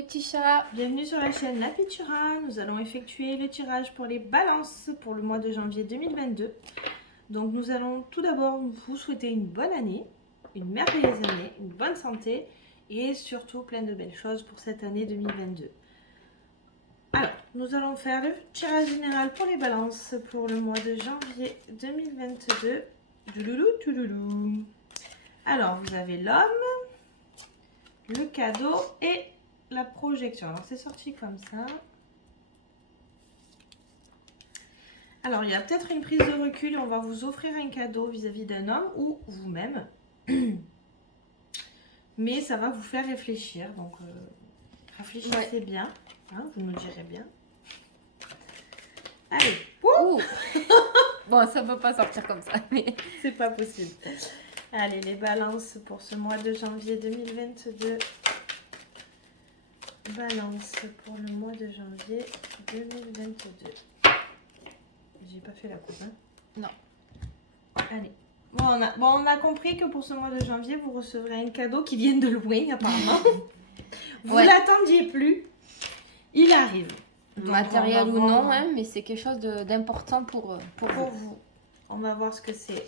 les petits chats. Bienvenue sur la chaîne La Pitura. Nous allons effectuer le tirage pour les balances pour le mois de janvier 2022. Donc nous allons tout d'abord vous souhaiter une bonne année, une merveilleuse année, une bonne santé et surtout plein de belles choses pour cette année 2022. Alors, nous allons faire le tirage général pour les balances pour le mois de janvier 2022. Touloulou, touloulou. Alors, vous avez l'homme, le cadeau et la projection. Alors, c'est sorti comme ça. Alors, il y a peut-être une prise de recul. On va vous offrir un cadeau vis-à-vis d'un homme ou vous-même. Mais ça va vous faire réfléchir. Donc, réfléchissez bien. Hein, vous nous direz bien. Allez. Ouh. Bon, ça peut pas sortir comme ça, mais... C'est pas possible. Allez, les balances pour ce mois de janvier 2022. Balance pour le mois de janvier 2022. J'ai pas fait la coupe, hein? Non. Allez. Bon, on a compris que pour ce mois de janvier, vous recevrez un cadeau qui vient de loin, apparemment. Vous l'attendiez plus. Il arrive. Donc, matériel ou non, hein, mais c'est quelque chose d'important pour vous. On va voir ce que c'est.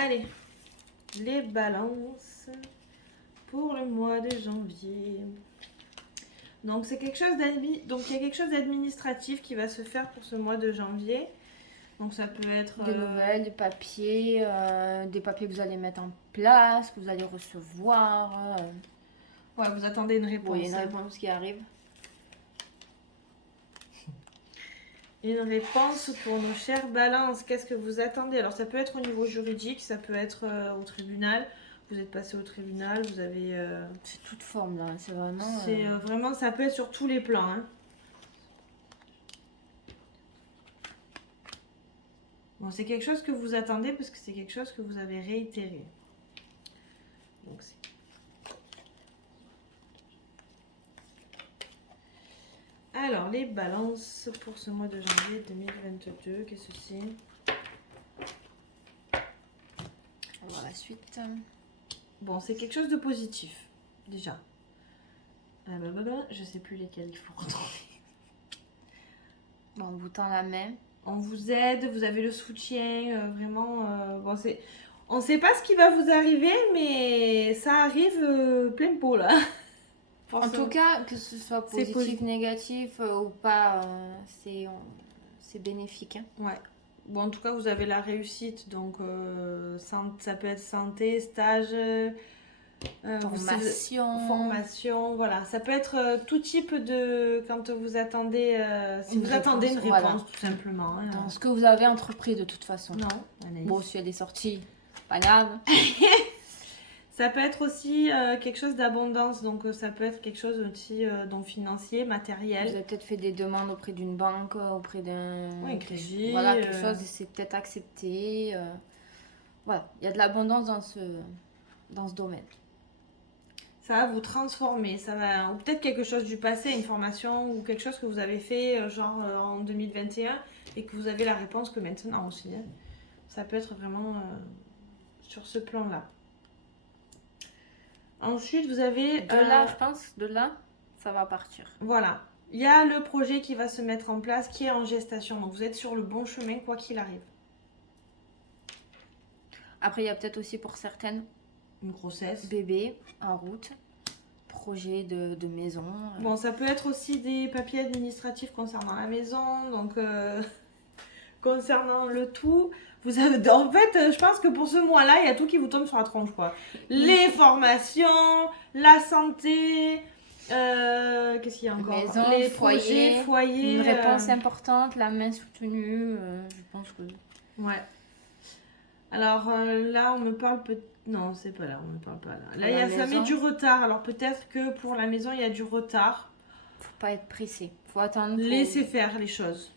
Allez, les balances pour le mois de janvier. Donc c'est quelque chose il y a quelque chose d'administratif qui va se faire pour ce mois de janvier. Donc ça peut être des nouvelles, des papiers que vous allez mettre en place, que vous allez recevoir. Ouais, vous attendez une réponse. Oui, une réponse qui arrive. Une réponse pour nos chères balances. Qu'est-ce que vous attendez? Alors ça peut être au niveau juridique, ça peut être au tribunal. Vous êtes passé au tribunal, vous avez... C'est toute forme là, c'est vraiment... C'est vraiment, ça peut être sur tous les plans. Hein. Bon, c'est quelque chose que vous attendez parce que c'est quelque chose que vous avez réitéré. Donc c'est... Alors, les balances pour ce mois de janvier 2022, qu'est-ce que c'est? On va voir la suite. Bon, c'est quelque chose de positif, déjà. Je sais plus lesquels il faut retrouver. Bon, on vous tend la main. On vous aide, vous avez le soutien, vraiment. Bon, c'est... On ne sait pas ce qui va vous arriver, mais ça arrive plein pot, là. En tout cas, que ce soit positif, négatif ou pas, c'est bénéfique. Hein. Ouais. Bon, en tout cas, vous avez la réussite. Donc, ça peut être santé, stage, formation. Voilà. Ça peut être tout type de... Quand vous attendez... si vous attendez une réponse, tout simplement. Hein. Dans ce que vous avez entrepris, de toute façon. Non. Bon, si elle est sortie, pas grave. Ça peut être aussi quelque chose d'abondance, donc ça peut être quelque chose aussi financier, matériel. Vous avez peut-être fait des demandes auprès d'une banque, auprès d'un... Oui, crédit. Voilà, quelque chose, c'est peut-être accepté. Voilà, il y a de l'abondance dans ce domaine. Ça va vous transformer, ça va... ou peut-être quelque chose du passé, une formation ou quelque chose que vous avez fait en 2021 et que vous avez la réponse que maintenant aussi. Hein. Ça peut être vraiment sur ce plan-là. Ensuite, vous avez... De là, je pense, ça va partir. Voilà. Il y a le projet qui va se mettre en place, qui est en gestation. Donc, vous êtes sur le bon chemin, quoi qu'il arrive. Après, il y a peut-être aussi pour certaines... Une grossesse. Bébé, en route. Projet de maison. Bon, ça peut être aussi des papiers administratifs concernant la maison. Donc, concernant le tout... Vous avez, en fait, je pense que pour ce mois-là, il y a tout qui vous tombe sur la tronche, quoi. Les formations, la santé, qu'est-ce qu'il y a encore? Maison, les projets, foyer. Une réponse importante, la main soutenue, je pense que... Ouais. Alors là, on me parle non, c'est pas là, on me parle pas là. Là, ça met du retard. Alors peut-être que pour la maison, il y a du retard. Faut pas être pressé. Faut attendre. Laissez faire les choses.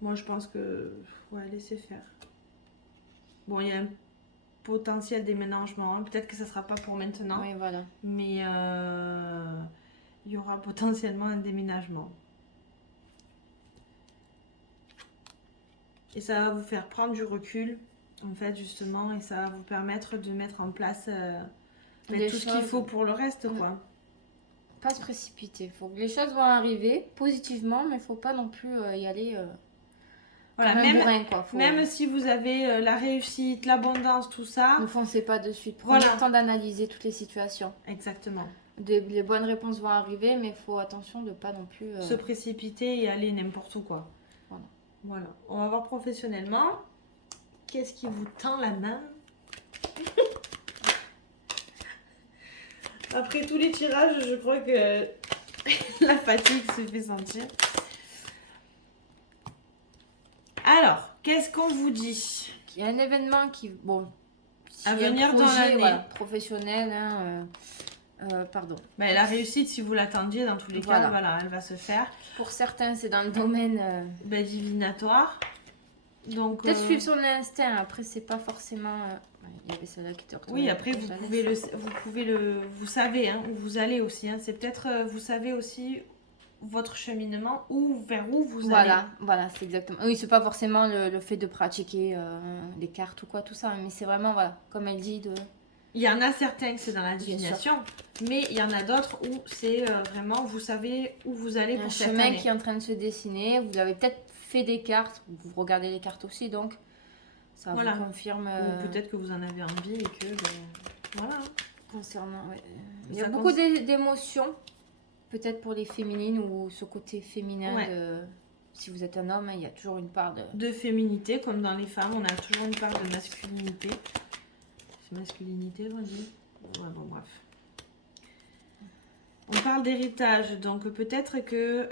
Moi, je pense que... Ouais, laissez faire. Bon, il y a un potentiel déménagement. Hein. Peut-être que ça sera pas pour maintenant. Oui, voilà. Mais il y aura potentiellement un déménagement. Et ça va vous faire prendre du recul, en fait, justement, et ça va vous permettre de mettre en place tout ce qu'il faut pour le reste, quoi. Pas se précipiter. Les choses vont arriver positivement, mais il ne faut pas non plus y aller voilà, comme un bourrin, quoi. Même si vous avez la réussite, l'abondance, tout ça... Ne foncez pas de suite. Prenez le temps d'analyser toutes les situations. Exactement. Les bonnes réponses vont arriver, mais il faut attention de ne pas non plus... se précipiter et aller n'importe où, quoi. Voilà. On va voir professionnellement. Qu'est-ce qui vous tend la main? Après tous les tirages, je crois que la fatigue se fait sentir. Alors, qu'est-ce qu'on vous dit? Il y a un événement qui... Bon, à venir dans l'année. Voilà, professionnel, pardon. Ben, la réussite, si vous l'attendiez, dans tous les cas, voilà, elle va se faire. Pour certains, c'est dans le domaine... divinatoire. Donc, peut-être suivre son instinct. Après, c'est pas forcément... il y avait celle-là qui était oui, après, vous savez, hein, où vous allez aussi. Hein. C'est peut-être, vous savez aussi votre cheminement, vers où vous allez. Voilà, c'est exactement. Oui, c'est pas forcément le fait de pratiquer les cartes ou quoi, tout ça. Mais c'est vraiment, voilà, comme elle dit, de... Il y en a certains que c'est dans la divination, mais il y en a d'autres où c'est vraiment, vous savez où vous allez pour cette année. Un chemin qui est en train de se dessiner. Vous avez peut-être fait des cartes, vous regardez les cartes aussi, donc ça vous confirme. Ou peut-être que vous en avez envie et que, voilà. Concernant, il y a beaucoup d'émotions, peut-être pour les féminines ou ce côté féminin de... Si vous êtes un homme, il y a toujours une part de féminité, comme dans les femmes, on a toujours une part de masculinité. Masculinité, on dit. Ouais, bon, bref. On parle d'héritage, donc peut-être que...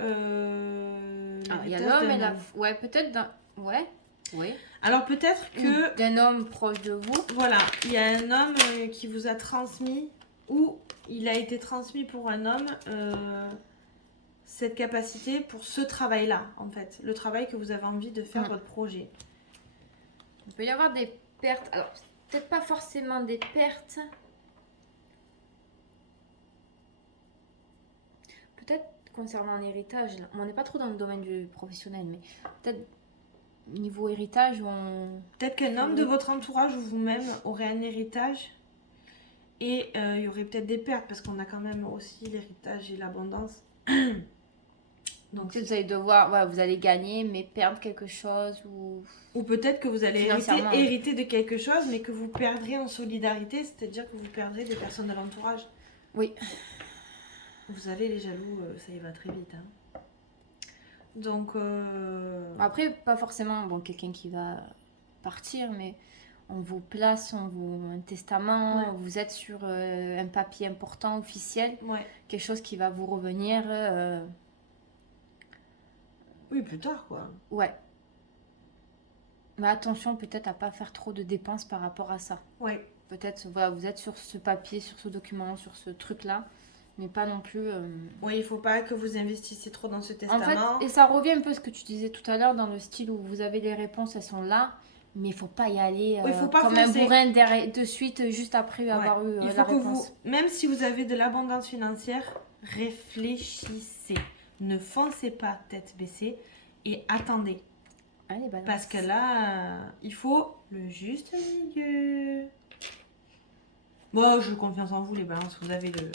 il y a l'homme et la... Ouais, peut-être dans... Ouais, oui. Alors peut-être que... D'un homme proche de vous. Voilà, il y a un homme qui vous a transmis, ou il a été transmis pour un homme, cette capacité pour ce travail-là, en fait. Le travail que vous avez envie de faire, votre projet. Il peut y avoir des pertes... Alors... Peut-être pas forcément des pertes. Peut-être concernant l'héritage. On n'est pas trop dans le domaine du professionnel, mais peut-être niveau héritage, peut-être qu'un homme de votre entourage ou vous-même aurait un héritage. Et il y aurait peut-être des pertes, parce qu'on a quand même aussi l'héritage et l'abondance. Donc vous allez devoir, vous allez gagner, mais perdre quelque chose ou peut-être que vous allez hériter de quelque chose, mais que vous perdrez en solidarité, c'est-à-dire que vous perdrez des personnes de l'entourage. Oui. Vous savez, les jaloux, ça y va très vite. Hein. Donc... Après, pas forcément quelqu'un qui va partir, mais on vous place, un testament, vous êtes sur un papier important, officiel, quelque chose qui va vous revenir... Oui, plus tard, quoi. Ouais. Mais attention, peut-être à pas faire trop de dépenses par rapport à ça. Ouais. Peut-être, vous êtes sur ce papier, sur ce document, sur ce truc-là, mais pas non plus... Oui, il faut pas que vous investissiez trop dans ce testament. En fait, et ça revient un peu à ce que tu disais tout à l'heure, dans le style où vous avez les réponses, elles sont là, mais il faut pas y aller faut pas comme foncer. Un bourrin de suite, juste après avoir eu la réponse. Même si vous avez de l'abondance financière, réfléchissez. Ne foncez pas tête baissée et attendez. Allez, parce que là, il faut le juste milieu. Bon, je confiance en vous, les balances. Vous avez le...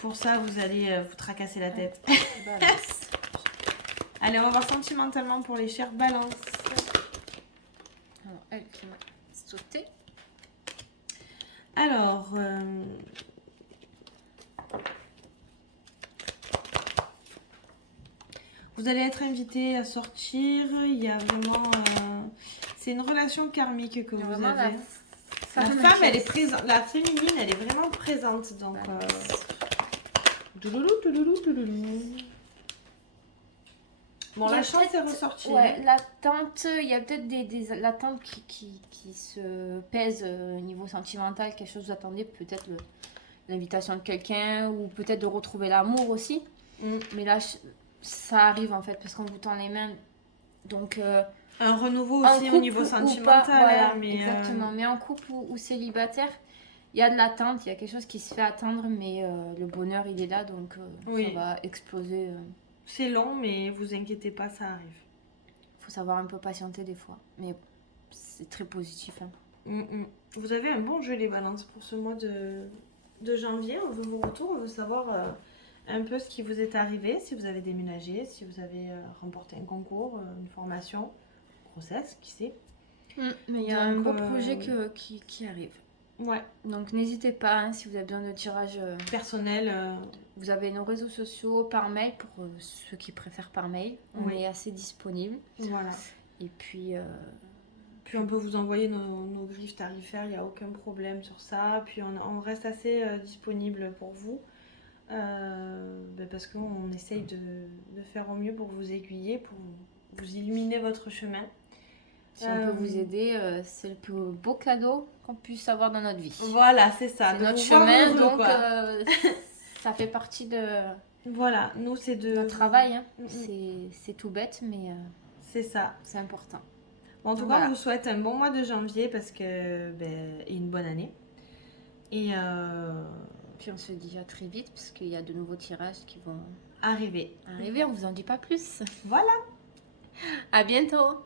Pour ça, vous allez vous tracasser la tête. Balance. Allez, on va voir sentimentalement pour les chères balances. Alors, elle qui m'a sauté. Alors... vous allez être invité à sortir. Il y a vraiment... c'est une relation karmique que vous avez. La femme, elle est présente. La féminine, elle est vraiment présente. Donc... Bon, la chance est ressortie. Ouais, l'attente, il y a peut-être l'attente qui se pèse au niveau sentimental. Quelque chose que vous attendez, peut-être l'invitation de quelqu'un ou peut-être de retrouver l'amour aussi. Mais là... ça arrive en fait parce qu'on vous tend les mains, donc un renouveau aussi au niveau sentimental, voilà, mais exactement. Mais en couple ou célibataire, il y a de l'attente, il y a quelque chose qui se fait attendre, mais le bonheur il est là, donc ça va exploser. C'est long, mais vous inquiétez pas, ça arrive. faut savoir un peu patienter des fois. Mais c'est très positif. Hein. Vous avez un bon jeu les balances pour ce mois de janvier. On veut vos retours, on veut savoir un peu ce qui vous est arrivé, si vous avez déménagé, si vous avez remporté un concours, une formation, grossesse, qui sait. Mais il y a un Donc, gros projet qui arrive. Ouais, Donc n'hésitez pas, hein, si vous avez besoin de tirage personnel. vous avez nos réseaux sociaux par mail pour ceux qui préfèrent par mail. On Oui. est assez disponible. Voilà. Et puis, Puis on peut vous envoyer nos griffes tarifaires, il n'y a aucun problème sur ça. Puis on reste assez disponible pour vous. Parce qu'on essaye de faire au mieux pour vous aiguiller, pour vous illuminer votre chemin. si on peut vous aider, c'est le plus beau cadeau qu'on puisse avoir dans notre vie. Voilà, c'est ça. C'est de notre vous voir chemin, heureux, donc quoi. ça fait partie de Voilà, nous c'est de... notre travail. Hein. Mm. C'est tout bête, mais C'est ça. c'est important. Bon, en tout Donc, cas, voilà. on vous souhaite un bon mois de janvier parce que, et une bonne année. Et Puis on se dit à très vite, parce qu'il y a de nouveaux tirages qui vont arriver. arriver. On vous en dit pas plus. Voilà. À bientôt.